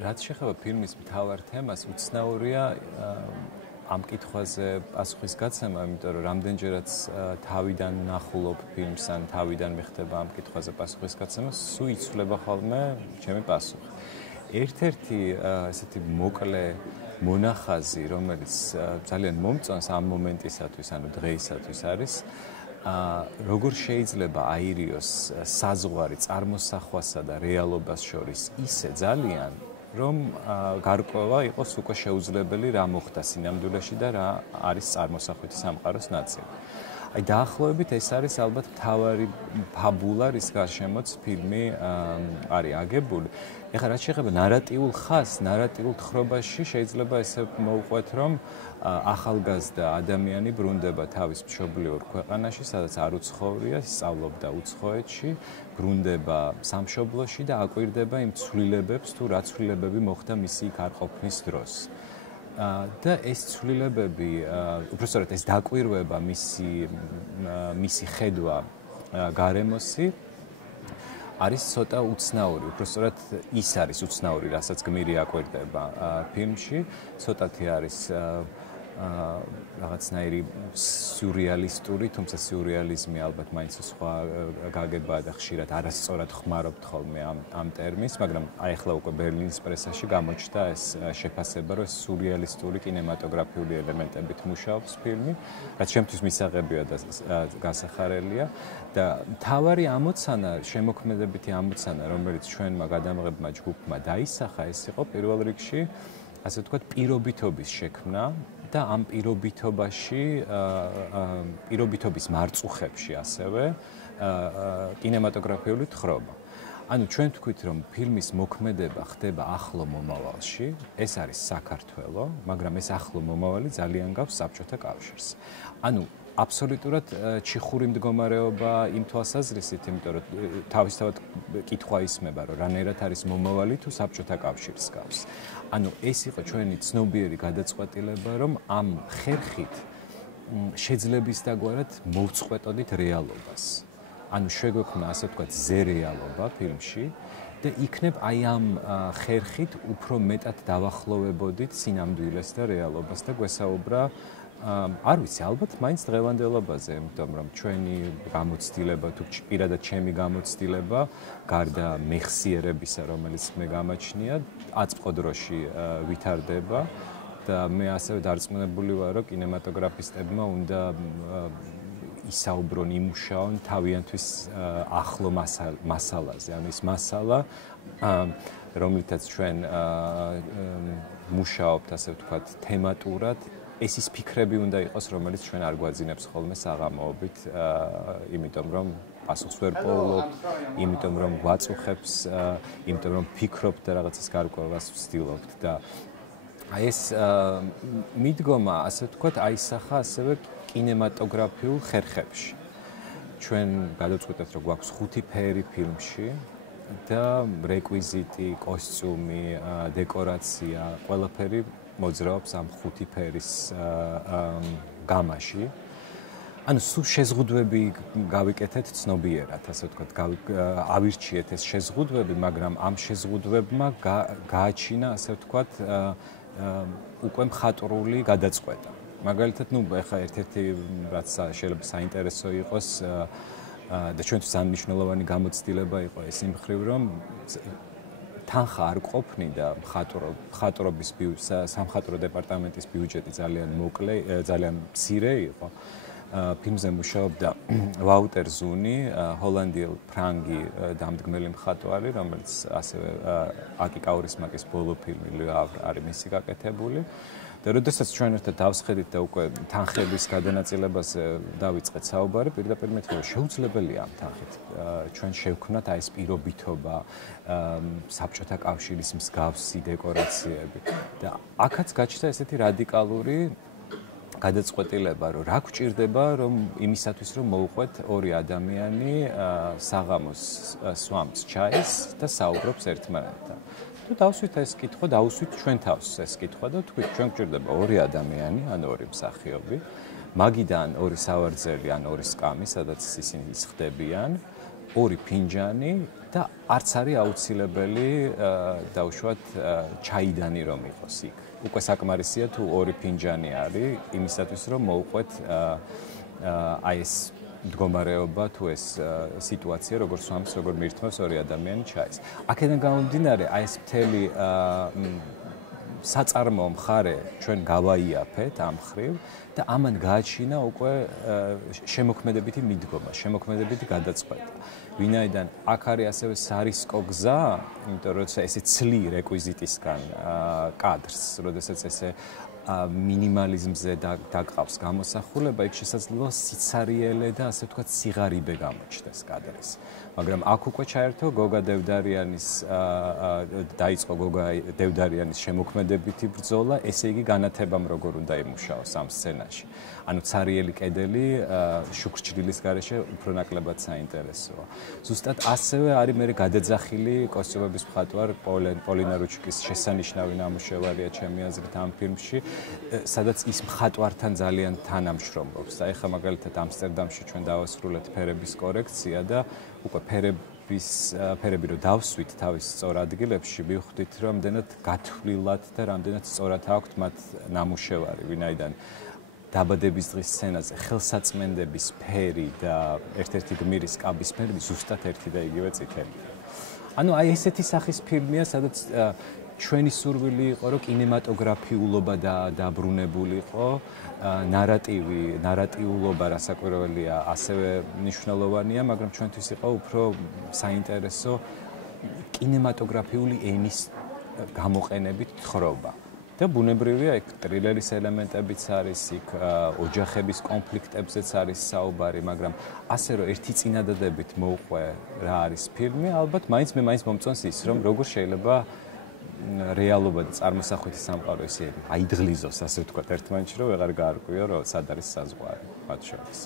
რაც შეეხება ფილმის მთავარ თემას, უცნაურია ამ კითხვაზე პასუხის გაცემა, იმიტომ რომ რამდენჯერაც თავიდან ნახულობ ფილმს ან თავიდან მიხდება ამ კითხვაზე პასუხის გაცემა, სულ იცვლება ხოლმე ჩემი პასუხი. ერთ-ერთი ესეთი მოკლე მონახაზი, რომელიც ძალიან მომწონს ამ მომენტისათვის, ანუ დღეისათვის არის როგორ შეიძლება აირიოს საზღვარი წარმოსახვასა და რეალობას შორის ისე ძალიან, რომ გარკვევა იყოს უკვე შეუძლებელი რა მოხდა სინამდვილეში და რა არის წარმოსახვითი სამყაროს ნაწილი. აი დაახლოებით ეს არის ალბათ მთავარი ფაბულა, რის გარშემოც ფილმი არის აგებული. ეხლა რაც შეეხება ნარატიულ ხაზს, ნარატიულ თხრობაში შეიძლება ესე მოვყვეთ, რომ ახალგაზრდა ადამიანი ბრუნდება თავის მშობლიურ ქვეყანაში, სადაც არ უცხოვრია, სწავლობდა უცხოეთში, ბრუნდება სამშობლოში და აკვირდება იმ ცვლილებებს, თუ რა ცვლილებები მოხდა მისი იქ არ ყოფნის დროს. და ეს ცვლილებები, უბრალოდ ეს დაკვირვება, მისი ხედვა გარემოსი არის ცოტა უცნაური, უბრალოდ ის არის უცნაური, რასაც გმირი აკვირდება ფილმში, ცოტათი არის რაღაცნაირი სიურრეალისტური, თუმცა სიურრეალიზმი ალბათ მაინც სხვა გაგებაა და ხშირად არასწორად ხმარობთ ხოლმე ამ ტერმინს, მაგრამ აი ახლა უკვე ბერლინის პრესაში გამოჩნდა ეს შეფასება, რომ სიურრეალისტური კინემატოგრაფიული ელემენტებით მუშაობს ფილმი, რაც შემთთვის მისაღებია და გასახარელია და მთავარი ამოცანა, შემოქმედებითი ამოცანა, რომელიც ჩვენმა გადამღებმა ჯგუფმა დაისახა, ეს იყო პირველ რიგში, ასე ვთქვათ, პირობითობის შექმნა და ამ პირობითობის მარწუხებში ასევე კინემატოგრაფიული თხრობა. ანუ ჩვენ ვთქვით, რომ ფილმის მოქმედება ხდება ახლო მომავალში, ეს არის საქართველო, მაგრამ ეს ახლო მომავალი ძალიან გავს საბჭოთა კავშირს. ანუ აბსოლუტურად ჩიხური მდგომარეობა იმ თვალსაზრისით, იმიტომ რომ თავისთავად კითხვა ისმება, რომ რანაირად არის მომავალი თუ საბჭოთა კავშირს გავს. ანუ ეს იყო ჩვენი ცნობიერი გადაწყვეტილება, რომ ამ ხერხით შეძლებისდაგვარად მოვწყვეტოდით რეალობას. ანუ შეგვექმნა, ასე ვთქვათ, ზერეალობა ფილმში და იქნებ აი ამ ხერხით უფრო მეტად დავახლოვებოდით სინამდვილეს და რეალობას და გვესაუბრა არ ვიცი, ალბათ მაინც დღევანდელობაზე, იმიტომ რომ ჩვენი გამოცდილება თუ პირადად ჩემი გამოცდილება, გარდა მეხსიერებისა, რომელიც მე გამაჩნია, აწმყო დროში ვითარდება და მე ასევე დარწმუნებული ვარ, რომ კინემატოგრაფისტებმა უნდა ისაუბრონ, იმუშაონ თავიანთვის ახლო მასალაზე, ანუ ის მასალა, რომლითაც ჩვენ მუშაობთ, ასე ვთქვათ, თემატურად, ეს ის ფიქრები უნდა იყოს, რომელიც ჩვენ არ გვაძინებს ხოლმე საღამოობით, იმიტომ რომ პასუხს ვერ პოულობთ, იმიტომ რომ გვაწუხებს, იმიტომ რომ ფიქრობთ და რაღაცას გარკვევას ვცდილობთ და აი ეს მიდგომა, ასე ვთქვათ, აისახა ასევე კინემატოგრაფიულ ხერხებში. ჩვენ გადავწყვეტეთ, რომ გვაქვს 5 ფერი ფილმში და რეკვიზიტი, კოსტიუმი, დეკორაცია, ყველაფერი მოძრაობს ამ 5 ფერის გამაში. ანუ სულ შეზღუდვები გავიკეთეთ ცნობიერად, ასე ვთქვათ, ავირჩიეთ ეს შეზღუდვები, მაგრამ ამ შეზღუდვებმა გააჩინა, ასე ვთქვათ, უკვე მხატვრული გადაწყვეტა. მაგალითად, ეხლა ერთ-ერთი რაც შეიძლება საინტერესო იყოს და ჩვენთვის ძალიან მნიშვნელოვანი გამოცდილება იყო ეს იმ მხრივ, რომ თანხა არ ყოფნიდა მხატვრობის სამხატვრო დეპარტამენტის ბიუჯეტი ძალიან მოკლე, ძალიან მცირე იყო. ფილმზე მუშაობდა ვაუტერ ზუნი, ჰოლანდიელ ფრანგი დამდგმელი მხატვარი, რომელიც ასევე აკი კაურისმაკის ბოლო ფილმი არის მისი გაკეთებული. და როდესაც ჩვენ ერთად დავსხედით და უკვე თანხების გადანაწილებაზე დავიწყეთ საუბარი, პირდაპირ მეთქვა, რომ შეუძლებელია ამ თანხით ჩვენ შევქმნათ აი ეს პირობითობა, საბჭოთა კავშირის მსგავსი დეკორაციები და აქაც გაჩნდა ესეთი რადიკალური გადაწყვეტილება, რომ რა გვჭირდება, რომ იმისათვის რომ მოვყვეთ ორი ადამიანი საღამოს სვამს ჩაის და საუბრობს ერთმანეთთან. თუ დავსვით ეს კითხვა, დავსვით ჩვენ თავს ეს კითხვა და თქვით, ჩვენ გვჭირდება ორი ადამიანი, ან ორი მსახიობი, მაგიდან ორი სავარძელი, ან ორი სკამი, სადაც ისინი ისხდებიან ორი ფინჯანი და არც არის აუცილებელი დაუშვათ ჩაიდანი რომ იყოს იქ. უკვე საკმარისია თუ ორი ფინჯანი არის იმისათვის რომ მოუყვეთ აი ეს მდგომარეობა თუ ეს სიტუაცია როგორ სვამს, როგორ მირთმევს ორი ადამიანი ჩაის. აქედან გამომდინარე აი ეს მთელი საწარმო მხარე ჩვენ გავაიაფეთ ამ ხრივ და ამან გააჩინა უკვე შემოქმედებითი მიდგომა, შემოქმედებითი გადაწყვეტა. ვინაიდან აქ არის ასევე სარისკო გზა, იმიტომ რომ ესე ცლი რეკვიზიტისგან კადრს, როდესაც ესე მინიმალიზმზე დაგყავს გამოსახულება, იქ შესაძლოა სიცარიელე და ასე ვთქვათ სიღარიბე გამოჩნდეს კადრის. მაგრამ აქ უკვე ჩაერთო გოგა დევდარიანის დაიწყო გოგა დევდარიანის შემოქმედებითი ბრძოლა, ესე იგი განათებამ როგორ უნდა იმუშაოს ამ სცენაში. ანუ ცარიელი კედელი შუქრჩრილის გარეშე უფრო ნაკლებად საინტერესოა. ზუსტად ასევე არის მე გადაძახილი კოსტიუმების მხატვარ პოლინა რუჩკის შესანიშნავი ნამუშევარია ჩემი აზრით ამ ფილმში, სადაც ის მხატვართან ძალიან თანამშრომლობს. და ეხლა მაგალითად ამსტერდამში ჩვენ დავასრულეთ ფერების კორექცია და უკვე ფერები რო დავსვით თავის სწორ ადგილებში, მივხვდით რომ რამდენად გათვლილად და რამდენად სწორად აქვთ მათ ნამუშევარი, ვინაიდან დაბადების დღის სცენაზე ხელსაწმენდების ფერი და ერთ-ერთი გმირის კაბის ფერი ზუსტად ერთი და იგივე წითელია. ანუ აი ესეთი სახის ფილმია, სადაც ჩვენი სურვილი იყო, რომ კინემატოგრაფიულობა დაბრუნებულიყო, ნარატიულობა რასაკვირველია, ასევე მნიშვნელოვანია, მაგრამ ჩვენთვის იყო უფრო საინტერესო კინემატოგრაფიული ენის გამოყენებით თხრობა. და ბუნებრივია, იქ ტრილერის ელემენტებიც არის, იქ ოჯახების კონფლიქტებზეც არის საუბარი, მაგრამ ასე რომ ერთი წინადადებით მოუყვე რა არის ფილმი, ალბათ მაინც მომწონს ის, რომ როგორ შეიძლება რეალობა და წარმოსახვითი სამყარო ესე აიდღლიზოს, ასე ვთქვათ, ერთმანეთში, რომ ვეღარ გაარკვიო, რომ სად არის საზღვარი მათ შორის.